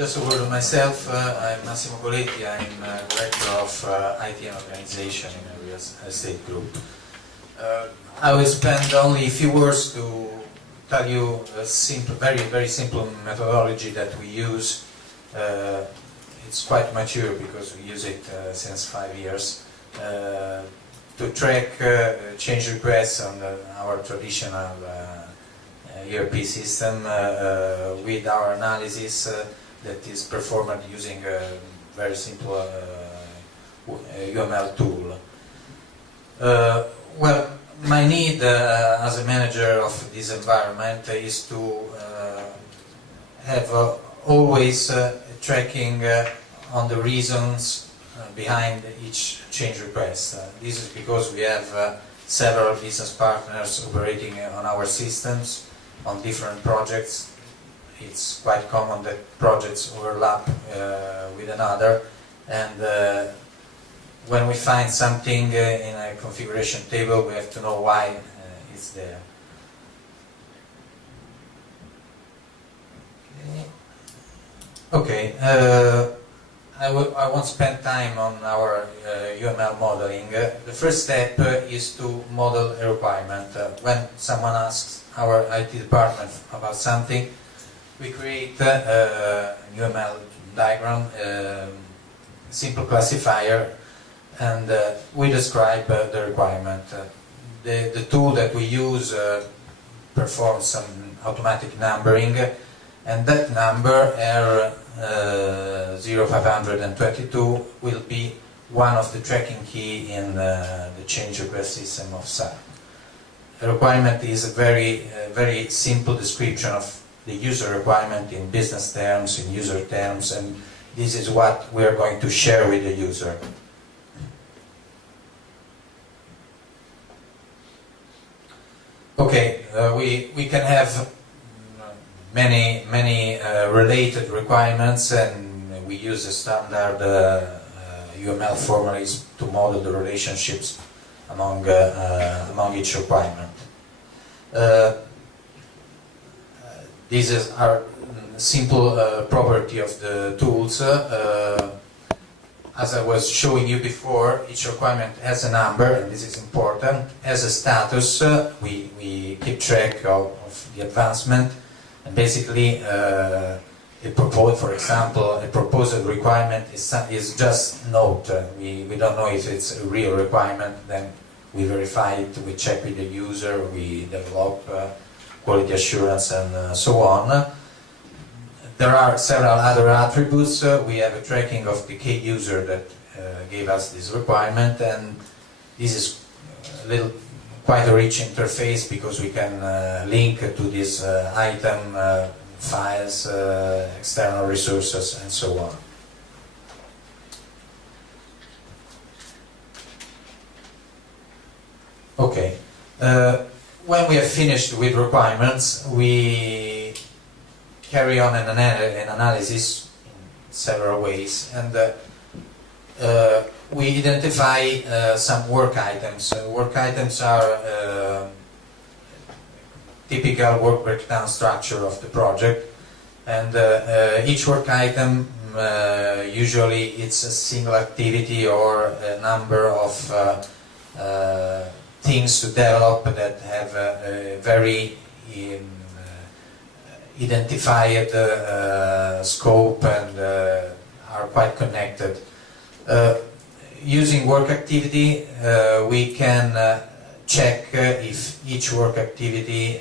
Just a word of myself. I'm Massimo Coletti. I'm Director of IT and Organization in a real estate group. I will spend only a few words to tell you a simple, very simple methodology that we use. It's quite mature because we use it since 5 years to track change requests on our traditional ERP system with our analysis that is performed using a very simple UML tool. Well, my need as a manager of this environment is to have always tracking on the reasons behind each change request. This is because we have several business partners operating on our systems on different projects. It's quite common that projects overlap with another, and when we find something in a configuration table, we have to know why it's there. Okay, I won't spend time on our UML modeling. The first step is to model a requirement. When someone asks our IT department about something, we create a UML diagram, simple classifier, and we describe the requirement. The tool that we use performs some automatic numbering, and that number, R0522, will be one of the tracking key in the change request system of SAP. A requirement is a very simple description of the user requirement in business terms, in user terms, and this is what we are going to share with the user. Okay, we can have many related requirements, and we use the standard UML formulas to model the relationships among each requirement. This is our simple property of the tools. As I was showing you before, each requirement has a number, and this is important. As a status, we keep track of the advancement, and basically, for example, a proposed requirement is just note. We don't know if it's a real requirement. Then we verify it, we check with the user, we develop quality assurance, and so on. There are several other attributes. We have a tracking of the key user that gave us this requirement, and this is quite a rich interface because we can link to this item, files, external resources, and so on. Okay. When we have finished with requirements, we carry on an analysis in several ways, and we identify some work items. Work items are typical work breakdown structure of the project, and each work item usually it's a single activity or a number of things to develop that have a very identified scope and are quite connected. Using work activity, we can check if each work activity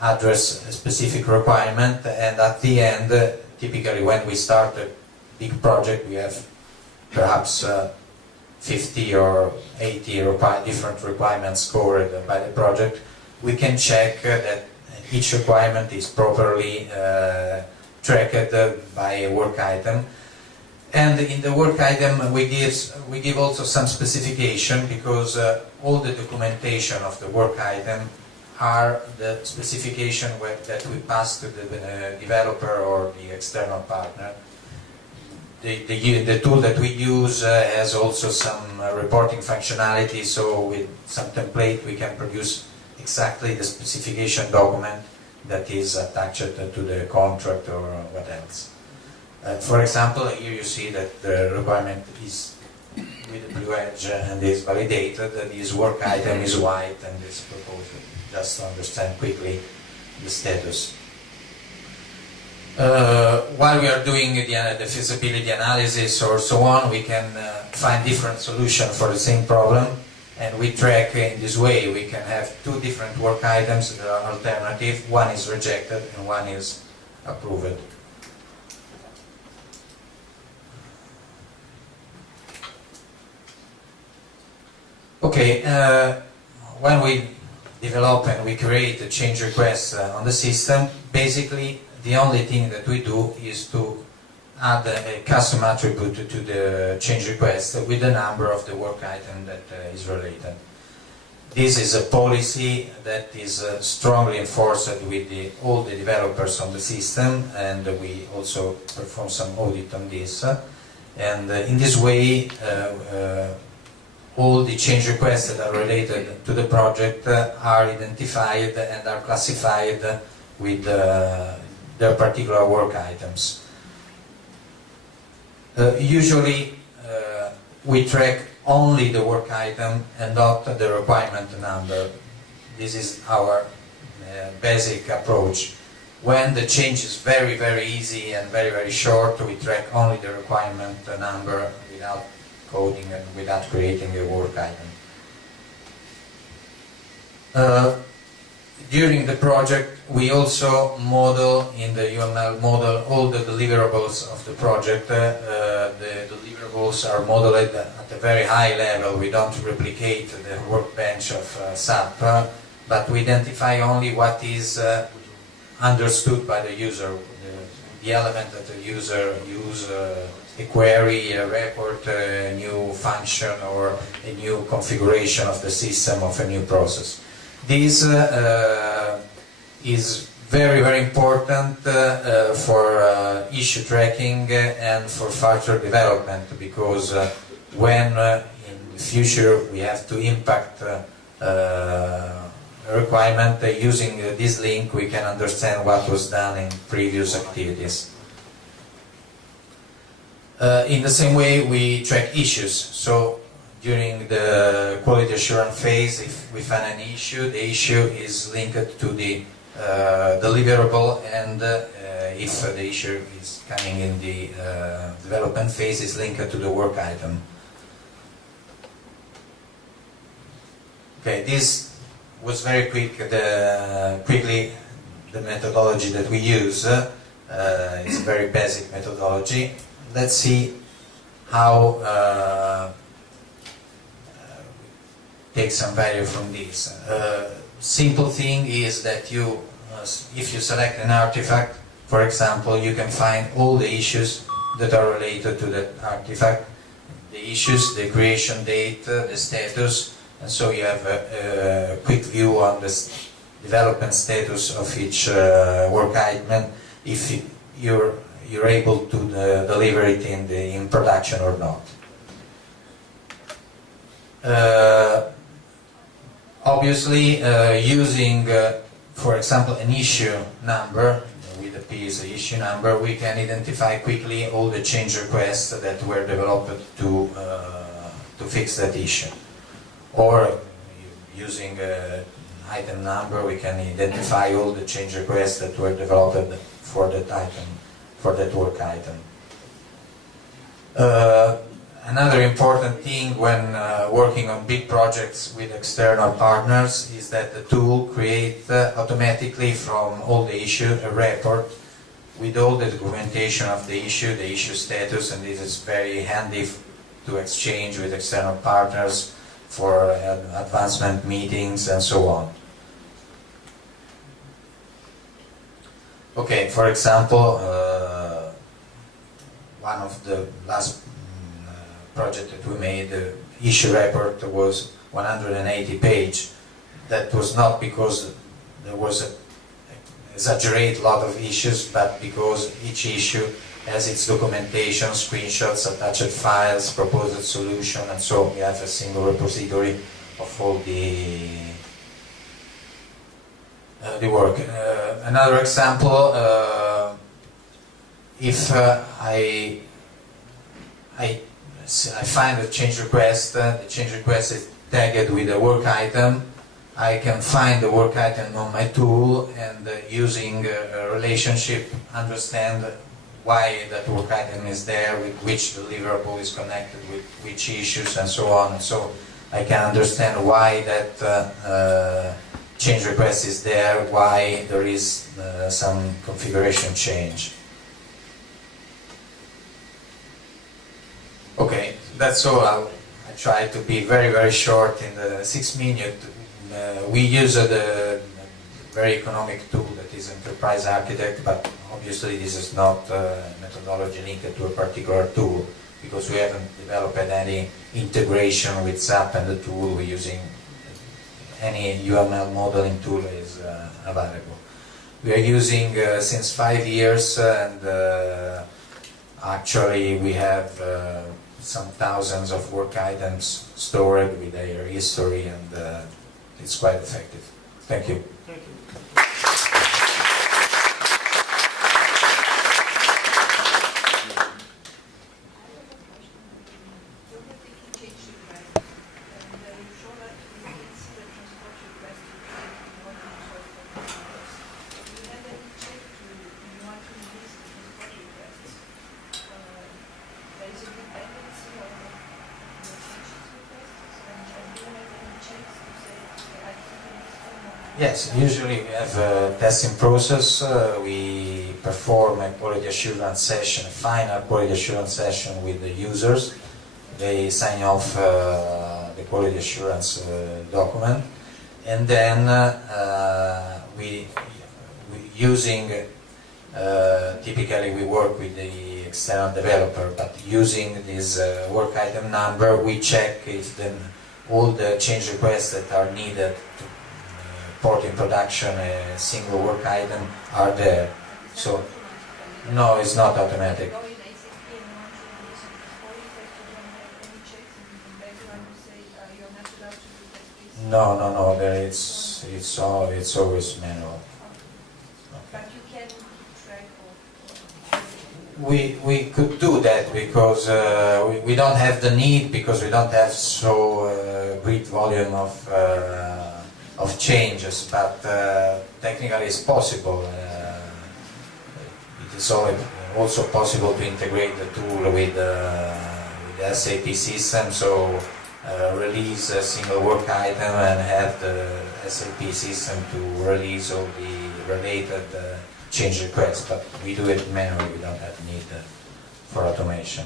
address a specific requirement, and at the end, typically when we start a big project, we have perhaps 50 or 80 different requirements covered by the project. We can check that each requirement is properly tracked by a work item, and in the work item we give also some specification, because all the documentation of the work item are the specification that we pass to the developer or the external partner. The tool that we use has also some reporting functionality, so with some template we can produce exactly the specification document that is attached to the contract or what else. For example, here you see that the requirement is with the blue edge and is validated. This work item is white and is proposed, just to understand quickly the status. While we are doing the feasibility analysis or so on, we can find different solutions for the same problem, and we track in this way. We can have two different work items that are alternative. One is rejected and one is approved. Okay, when we develop and we create a change request on the system, basically the only thing that we do is to add a custom attribute to the change request with the number of the work item that is related. This is a policy that is strongly enforced with all the developers on the system, and we also perform some audit on this. And in this way, all the change requests that are related to the project are identified and are classified with their particular work items. Usually we track only the work item and not the requirement number. This is our basic approach. When the change is very, very easy and very, very short, we track only the requirement number without coding and without creating a work item. During the project, we also model in the UML model all the deliverables of the project. The deliverables are modeled at a very high level. We don't replicate the workbench of SAP, but we identify only what is understood by the user, the element that the user uses, a query, a report, a new function, or a new configuration of the system of a new process. This is very, very important for issue tracking and for further development, because when in the future we have to impact a requirement, using this link we can understand what was done in previous activities. In the same way we track issues. So during the quality assurance phase, if we find an issue, the issue is linked to the deliverable, and if the issue is coming in the development phase, is linked to the work item. Okay, this was very quickly the methodology that we use. It's a very basic methodology. Let's see how take some value from this. Simple thing is that you, if you select an artifact, for example, you can find all the issues that are related to that artifact, the issues, the creation date, the status, and so you have a quick view on the development status of each work item, if you're able to deliver it in production or not. Obviously, using, for example, an issue number, with a P is the issue number, we can identify quickly all the change requests that were developed to fix that issue. Or using an item number, we can identify all the change requests that were developed for that item, for that work item. Another important thing when working on big projects with external partners is that the tool creates automatically from all the issue a report with all the documentation of the issue status, and this is very handy to exchange with external partners for advancement meetings and so on. Okay, for example, one of the last project that we made, the issue report was 180 pages. That was not because there was an exaggerate lot of issues, but because each issue has its documentation, screenshots, attached files, proposed solution, and so we have a single repository of all the the work. Another example, if I find a change request, the change request is tagged with a work item, I can find the work item on my tool and using a relationship understand why that work item is there, with which deliverable is connected with which issues and so on. And so I can understand why that change request is there, why there is some configuration change. Okay, that's all. I try to be very, very short in the 6 minutes. We use a very economic tool that is Enterprise Architect, but obviously this is not a methodology linked to a particular tool, because we haven't developed any integration with SAP and the tool. We're using any UML modeling tool is available. We are using since 5 years, and actually we have some thousands of work items stored with their history, and it's quite effective. Thank you. Thank you. Yes, usually we have a testing process. We perform a quality assurance session, a final quality assurance session with the users. They sign off the quality assurance document, and then typically we work with the external developer, but using this work item number, we check if all the change requests that are needed to port in production a single work item are there. So, no, it's not automatic. No, it's always manual. But you can track We could do that because we don't have the need, because we don't have so great volume of changes, but technically it's possible. It is also possible to integrate the tool with the SAP system, so release a single work item and have the SAP system to release all the related change requests, but we do it manually, we don't have need for automation.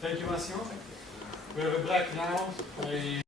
Thank you, Massimo. We have a break now.